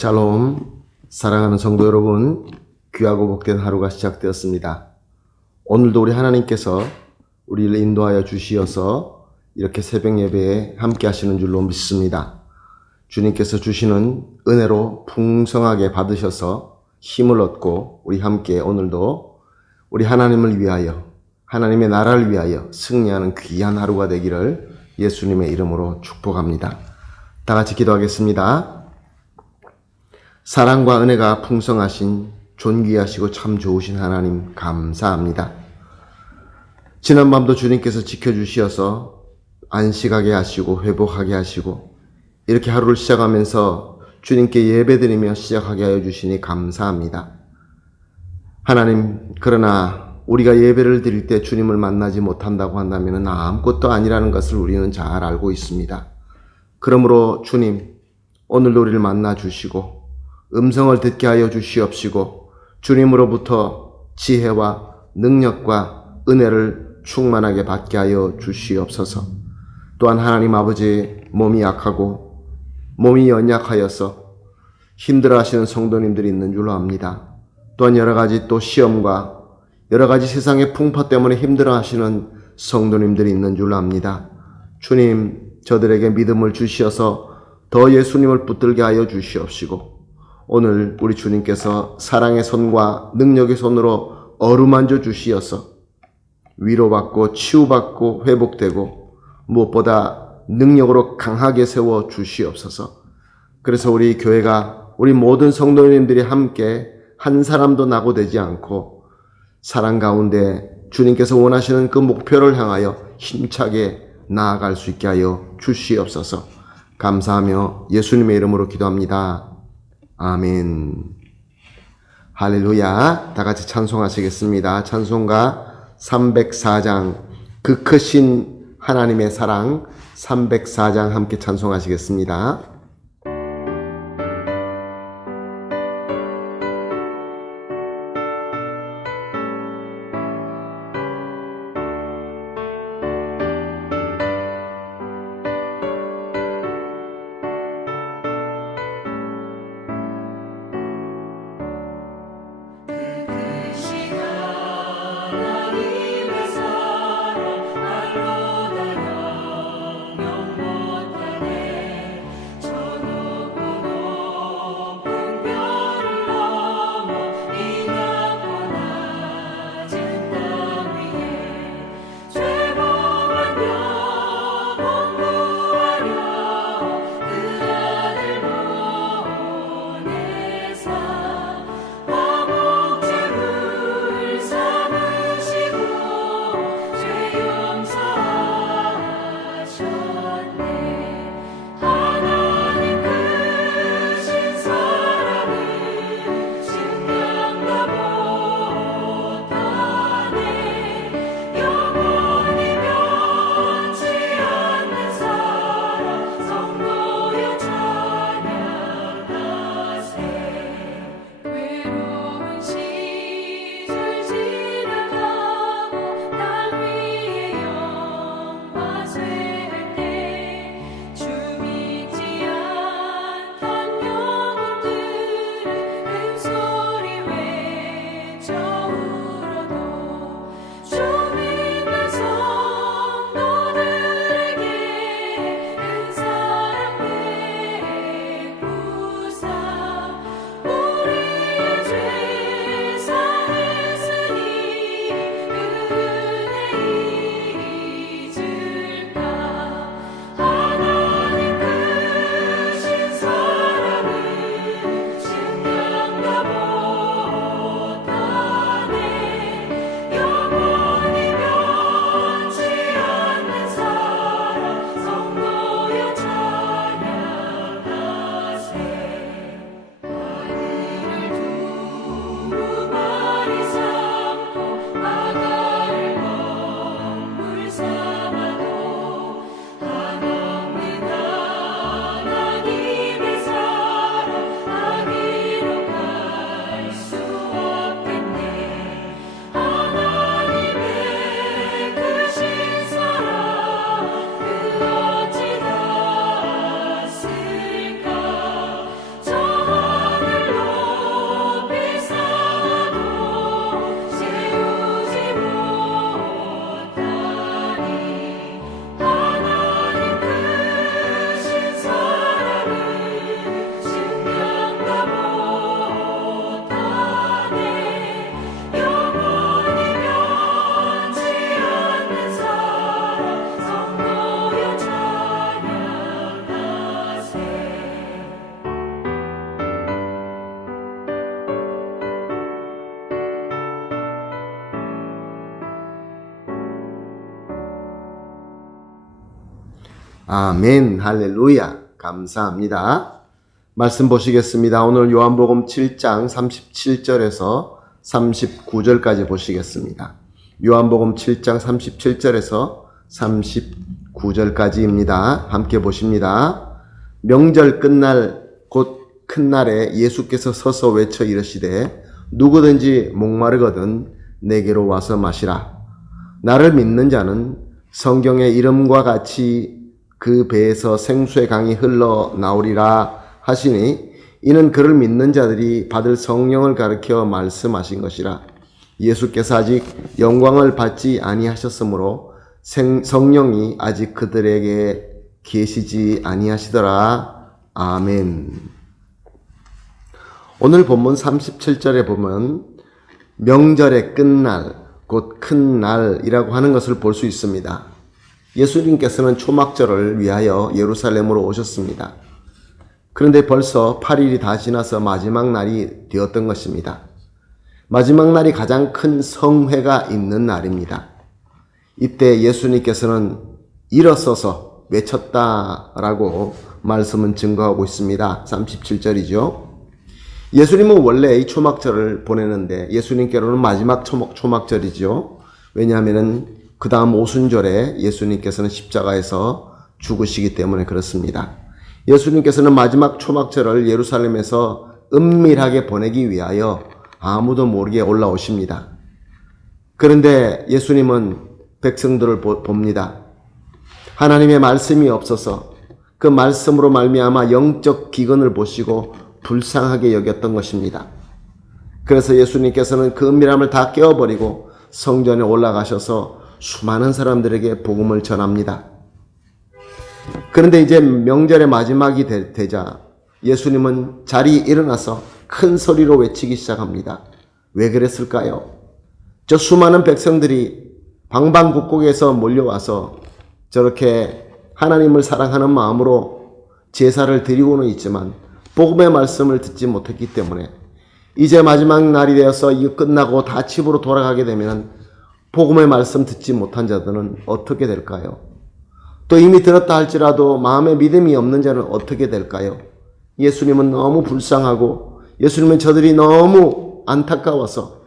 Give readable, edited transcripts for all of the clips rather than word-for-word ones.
샬롬, 사랑하는 성도 여러분, 귀하고 복된 하루가 시작되었습니다. 오늘도 우리 하나님께서 우리를 인도하여 주시어서 이렇게 새벽 예배에 함께 하시는 줄로 믿습니다. 주님께서 주시는 은혜로 풍성하게 받으셔서 힘을 얻고 우리 함께 오늘도 우리 하나님을 위하여, 하나님의 나라를 위하여 승리하는 귀한 하루가 되기를 예수님의 이름으로 축복합니다. 다 같이 기도하겠습니다. 사랑과 은혜가 풍성하신 존귀하시고 참 좋으신 하나님 감사합니다. 지난밤도 주님께서 지켜주시어서 안식하게 하시고 회복하게 하시고 이렇게 하루를 시작하면서 주님께 예배드리며 시작하게 하여 주시니 감사합니다. 하나님, 그러나 우리가 예배를 드릴 때 주님을 만나지 못한다고 한다면 아무것도 아니라는 것을 우리는 잘 알고 있습니다. 그러므로 주님, 오늘도 우리를 만나 주시고 음성을 듣게 하여 주시옵시고 주님으로부터 지혜와 능력과 은혜를 충만하게 받게 하여 주시옵소서. 또한 하나님 아버지, 몸이 약하고 몸이 연약하여서 힘들어하시는 성도님들이 있는 줄로 압니다. 또한 여러 가지 또 시험과 여러 가지 세상의 풍파 때문에 힘들어하시는 성도님들이 있는 줄로 압니다. 주님, 저들에게 믿음을 주시어서 더 예수님을 붙들게 하여 주시옵시고 오늘 우리 주님께서 사랑의 손과 능력의 손으로 어루만져 주시어서 위로받고 치유받고 회복되고 무엇보다 능력으로 강하게 세워 주시옵소서. 그래서 우리 교회가 우리 모든 성도님들이 함께 한 사람도 낙오되지 않고 사랑 가운데 주님께서 원하시는 그 목표를 향하여 힘차게 나아갈 수 있게 하여 주시옵소서. 감사하며 예수님의 이름으로 기도합니다. 아멘. 할렐루야. 다 같이 찬송하시겠습니다. 찬송가 304장 그 크신 하나님의 사랑 304장 함께 찬송하시겠습니다. 주 아멘, 할렐루야. 감사합니다. 말씀 보시겠습니다. 오늘 요한복음 7장 37절에서 39절까지 보시겠습니다. 요한복음 7장 37절에서 39절까지입니다. 함께 보십니다. 명절 끝날 곧 큰 날에 예수께서 서서 외쳐 이르시되 누구든지 목마르거든 내게로 와서 마시라. 나를 믿는 자는 성경의 이름과 같이 그 배에서 생수의 강이 흘러나오리라 하시니 이는 그를 믿는 자들이 받을 성령을 가리켜 말씀하신 것이라. 예수께서 아직 영광을 받지 아니하셨으므로 성령이 아직 그들에게 계시지 아니하시더라. 아멘. 오늘 본문 37절에 보면 명절의 끝날, 곧 큰 날이라고 하는 것을 볼 수 있습니다. 예수님께서는 초막절을 위하여 예루살렘으로 오셨습니다. 그런데 벌써 8일이 다 지나서 마지막 날이 되었던 것입니다. 마지막 날이 가장 큰 성회가 있는 날입니다. 이때 예수님께서는 일어서서 외쳤다라고 말씀은 증거하고 있습니다. 37절이죠. 예수님은 원래 이 초막절을 보내는데 예수님께로는 마지막 초막절이죠. 왜냐하면 그 다음 오순절에 예수님께서는 십자가에서 죽으시기 때문에 그렇습니다. 예수님께서는 마지막 초막절을 예루살렘에서 은밀하게 보내기 위하여 아무도 모르게 올라오십니다. 그런데 예수님은 백성들을 봅니다. 하나님의 말씀이 없어서 그 말씀으로 말미암아 영적 기근을 보시고 불쌍하게 여겼던 것입니다. 그래서 예수님께서는 그 은밀함을 다 깨워버리고 성전에 올라가셔서 수많은 사람들에게 복음을 전합니다. 그런데 이제 명절의 마지막이 되자 예수님은 자리에 일어나서 큰 소리로 외치기 시작합니다. 왜 그랬을까요? 저 수많은 백성들이 방방곡곡에서 몰려와서 저렇게 하나님을 사랑하는 마음으로 제사를 드리고는 있지만 복음의 말씀을 듣지 못했기 때문에 이제 마지막 날이 되어서 이거 끝나고 다 집으로 돌아가게 되면 복음의 말씀 듣지 못한 자들은 어떻게 될까요? 또 이미 들었다 할지라도 마음에 믿음이 없는 자는 어떻게 될까요? 예수님은 너무 불쌍하고 예수님은 저들이 너무 안타까워서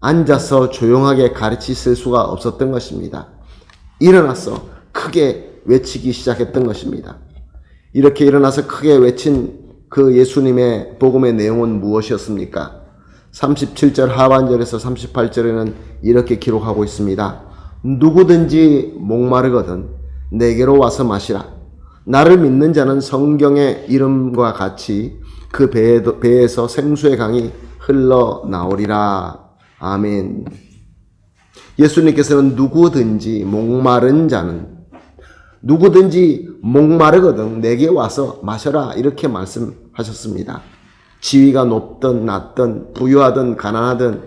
앉아서 조용하게 가르치실 수가 없었던 것입니다. 일어나서 크게 외치기 시작했던 것입니다. 이렇게 일어나서 크게 외친 그 예수님의 복음의 내용은 무엇이었습니까? 37절 하반절에서 38절에는 이렇게 기록하고 있습니다. 누구든지 목마르거든 내게로 와서 마시라. 나를 믿는 자는 성경의 이름과 같이 그 배에서 생수의 강이 흘러나오리라. 아멘. 예수님께서는 누구든지 목마른 자는 누구든지 목마르거든 내게 와서 마셔라 이렇게 말씀하셨습니다. 지위가 높든 낮든 부유하든 가난하든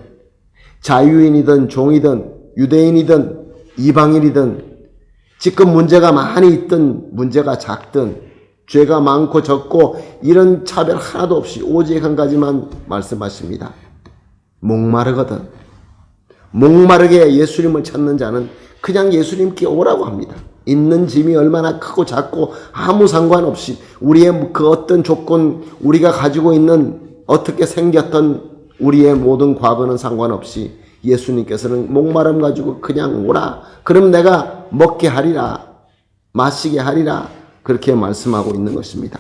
자유인이든 종이든 유대인이든 이방인이든 지금 문제가 많이 있든 문제가 작든 죄가 많고 적고 이런 차별 하나도 없이 오직 한 가지만 말씀하십니다. 목마르거든. 목마르게 예수님을 찾는 자는 그냥 예수님께 오라고 합니다. 있는 짐이 얼마나 크고 작고 아무 상관없이 우리의 그 어떤 조건, 우리가 가지고 있는 어떻게 생겼던 우리의 모든 과거는 상관없이 예수님께서는 목마름 가지고 그냥 오라. 그럼 내가 먹게 하리라. 마시게 하리라. 그렇게 말씀하고 있는 것입니다.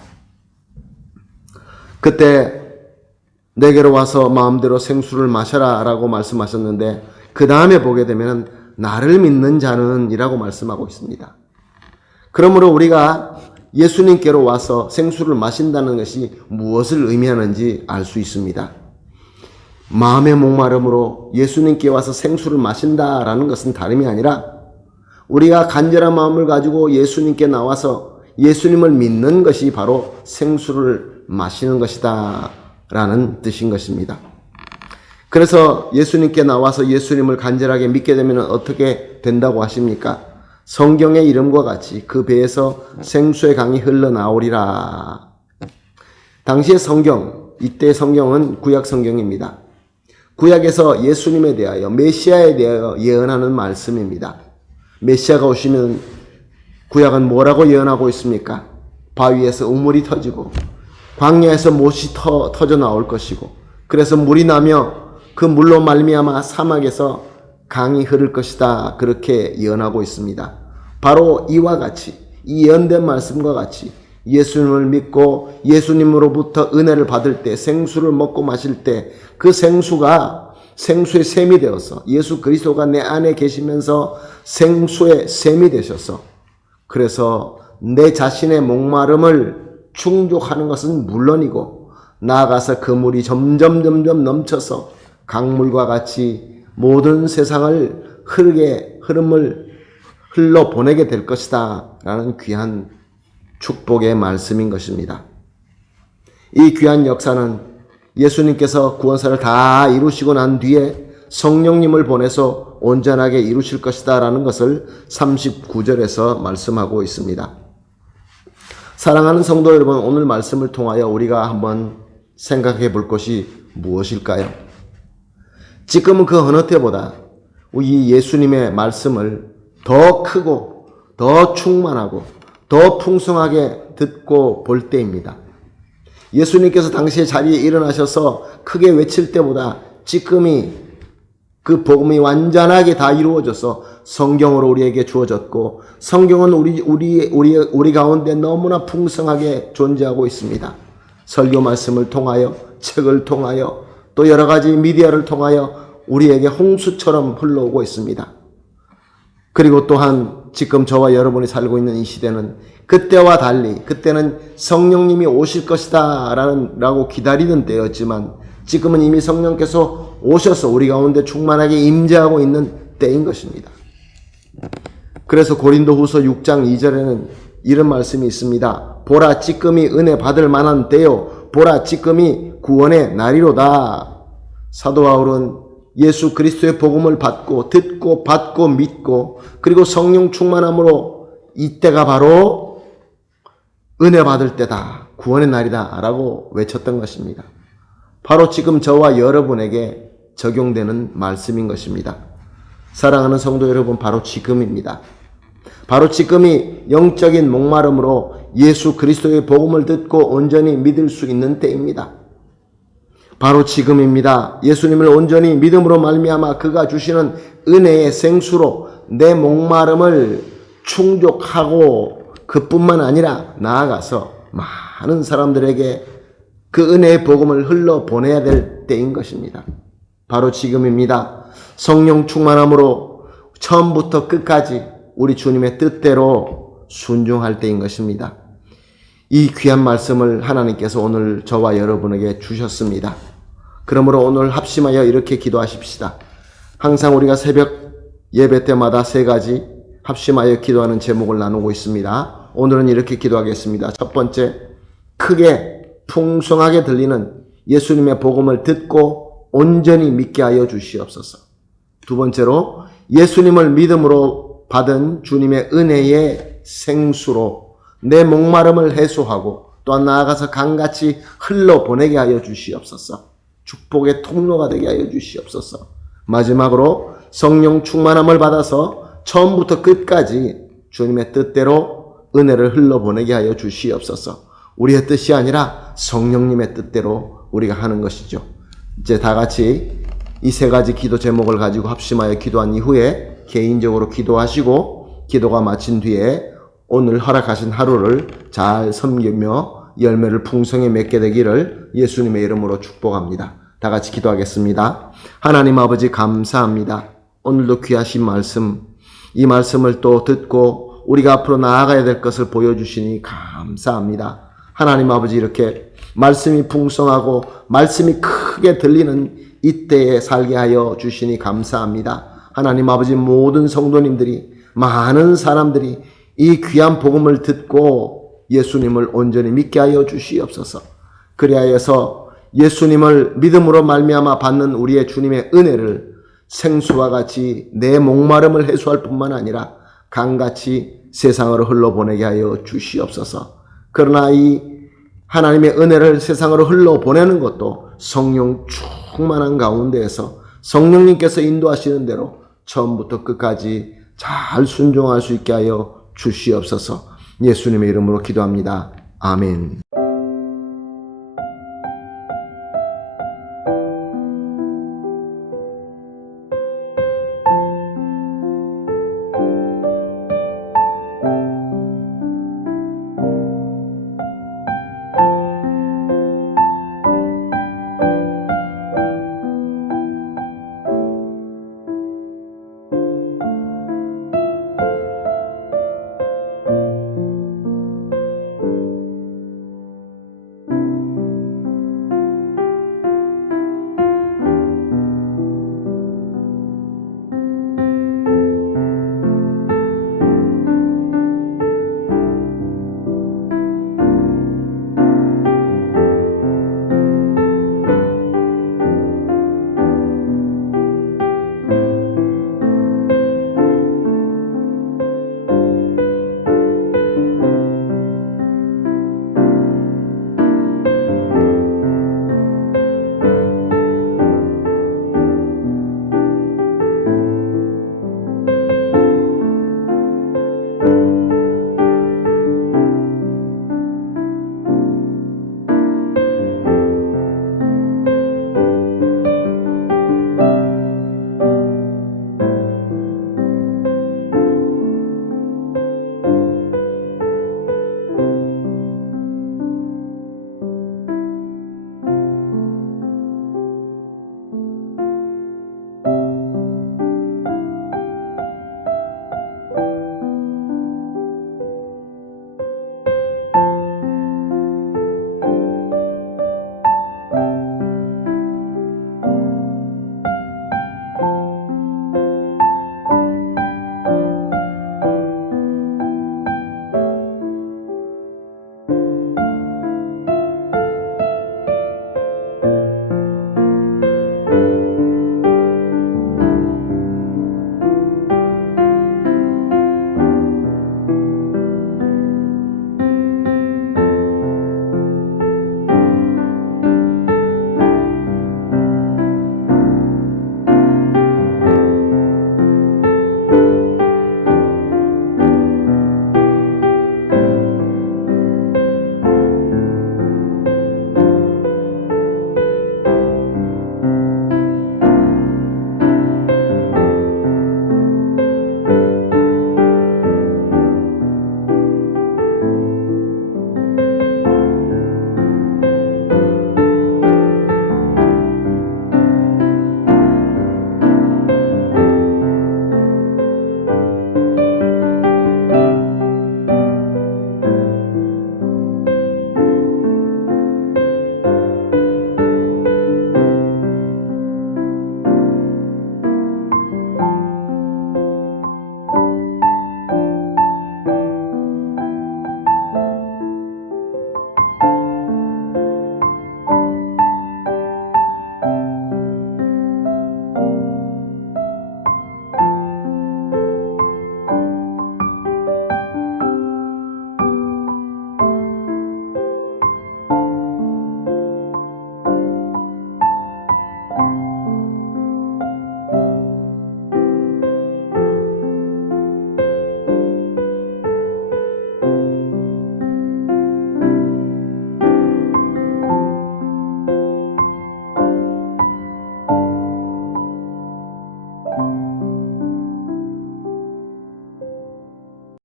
그때 내게로 와서 마음대로 생수를 마셔라 라고 말씀하셨는데 그 다음에 보게 되면 나를 믿는 자는 이라고 말씀하고 있습니다. 그러므로 우리가 예수님께로 와서 생수를 마신다는 것이 무엇을 의미하는지 알 수 있습니다. 마음의 목마름으로 예수님께 와서 생수를 마신다라는 것은 다름이 아니라 우리가 간절한 마음을 가지고 예수님께 나와서 예수님을 믿는 것이 바로 생수를 마시는 것이다 라는 뜻인 것입니다. 그래서 예수님께 나와서 예수님을 간절하게 믿게 되면 어떻게 된다고 하십니까? 성경의 이름과 같이 그 배에서 생수의 강이 흘러나오리라. 당시의 성경, 이때의 성경은 구약 성경입니다. 구약에서 예수님에 대하여 메시아에 대하여 예언하는 말씀입니다. 메시아가 오시면 구약은 뭐라고 예언하고 있습니까? 바위에서 우물이 터지고 광야에서 못이 터져 나올 것이고, 그래서 물이 나며 그 물로 말미암아 사막에서 강이 흐를 것이다, 그렇게 예언하고 있습니다. 바로 이와 같이, 이 예언된 말씀과 같이 예수님을 믿고 예수님으로부터 은혜를 받을 때, 생수를 먹고 마실 때 그 생수가 생수의 샘이 되어서, 예수 그리스도가 내 안에 계시면서 생수의 샘이 되셔서, 그래서 내 자신의 목마름을 충족하는 것은 물론이고, 나아가서 그 물이 점점 넘쳐서 강물과 같이 모든 세상을 흐름을 흘러 보내게 될 것이다 라는 귀한 축복의 말씀인 것입니다. 이 귀한 역사는 예수님께서 구원사를 다 이루시고 난 뒤에 성령님을 보내서 온전하게 이루실 것이다 라는 것을 39절에서 말씀하고 있습니다. 사랑하는 성도 여러분, 오늘 말씀을 통하여 우리가 한번 생각해 볼 것이 무엇일까요? 지금은 그 어느 때보다 이 예수님의 말씀을 더 크고 더 충만하고 더 풍성하게 듣고 볼 때입니다. 예수님께서 당시에 자리에 일어나셔서 크게 외칠 때보다 지금이 그 복음이 완전하게 다 이루어져서 성경으로 우리에게 주어졌고, 성경은 우리 가운데 너무나 풍성하게 존재하고 있습니다. 설교 말씀을 통하여, 책을 통하여, 또 여러 가지 미디어를 통하여 우리에게 홍수처럼 흘러오고 있습니다. 그리고 또한 지금 저와 여러분이 살고 있는 이 시대는 그때와 달리, 그때는 성령님이 오실 것이다 라고 기다리는 때였지만, 지금은 이미 성령께서 오셔서 우리 가운데 충만하게 임재하고 있는 때인 것입니다. 그래서 고린도후서 6장 2절에는 이런 말씀이 있습니다. 보라, 지금이 은혜 받을 만한 때요, 보라, 지금이 구원의 날이로다. 사도 바울은 예수 그리스도의 복음을 듣고 받고 믿고, 그리고 성령 충만함으로 이때가 바로 은혜 받을 때다, 구원의 날이다 라고 외쳤던 것입니다. 바로 지금 저와 여러분에게 적용되는 말씀인 것입니다. 사랑하는 성도 여러분, 바로 지금입니다. 바로 지금이 영적인 목마름으로 예수 그리스도의 복음을 듣고 온전히 믿을 수 있는 때입니다. 바로 지금입니다. 예수님을 온전히 믿음으로 말미암아 그가 주시는 은혜의 생수로 내 목마름을 충족하고, 그뿐만 아니라 나아가서 많은 사람들에게 그 은혜의 복음을 흘러 보내야 될 때인 것입니다. 바로 지금입니다. 성령 충만함으로 처음부터 끝까지 우리 주님의 뜻대로 순종할 때인 것입니다. 이 귀한 말씀을 하나님께서 오늘 저와 여러분에게 주셨습니다. 그러므로 오늘 합심하여 이렇게 기도하십시다. 항상 우리가 새벽 예배 때마다 세 가지 합심하여 기도하는 제목을 나누고 있습니다. 오늘은 이렇게 기도하겠습니다. 첫 번째, 크게 풍성하게 들리는 예수님의 복음을 듣고 온전히 믿게 하여 주시옵소서. 두 번째로, 예수님을 믿음으로 받은 주님의 은혜의 생수로 내 목마름을 해소하고 또한 나아가서 강같이 흘러보내게 하여 주시옵소서. 축복의 통로가 되게 하여 주시옵소서. 마지막으로, 성령 충만함을 받아서 처음부터 끝까지 주님의 뜻대로 은혜를 흘러보내게 하여 주시옵소서. 우리의 뜻이 아니라 성령님의 뜻대로 우리가 하는 것이죠. 이제 다 같이 이 세 가지 기도 제목을 가지고 합심하여 기도한 이후에 개인적으로 기도하시고, 기도가 마친 뒤에 오늘 허락하신 하루를 잘 섬기며 열매를 풍성히 맺게 되기를 예수님의 이름으로 축복합니다. 다 같이 기도하겠습니다. 하나님 아버지, 감사합니다. 오늘도 귀하신 말씀, 이 말씀을 또 듣고 우리가 앞으로 나아가야 될 것을 보여주시니 감사합니다. 하나님 아버지, 이렇게 말씀이 풍성하고 말씀이 크게 들리는 이때에 살게 하여 주시니 감사합니다. 하나님 아버지, 모든 성도님들이, 많은 사람들이 이 귀한 복음을 듣고 예수님을 온전히 믿게 하여 주시옵소서. 그리하여서 예수님을 믿음으로 말미암아 받는 우리의 주님의 은혜를 생수와 같이 내 목마름을 해소할 뿐만 아니라 강같이 세상으로 흘러보내게 하여 주시옵소서. 그러나 이 하나님의 은혜를 세상으로 흘러보내는 것도 성령 충만한 가운데에서 성령님께서 인도하시는 대로 처음부터 끝까지 잘 순종할 수 있게 하여 주시옵소서. 예수님의 이름으로 기도합니다. 아멘.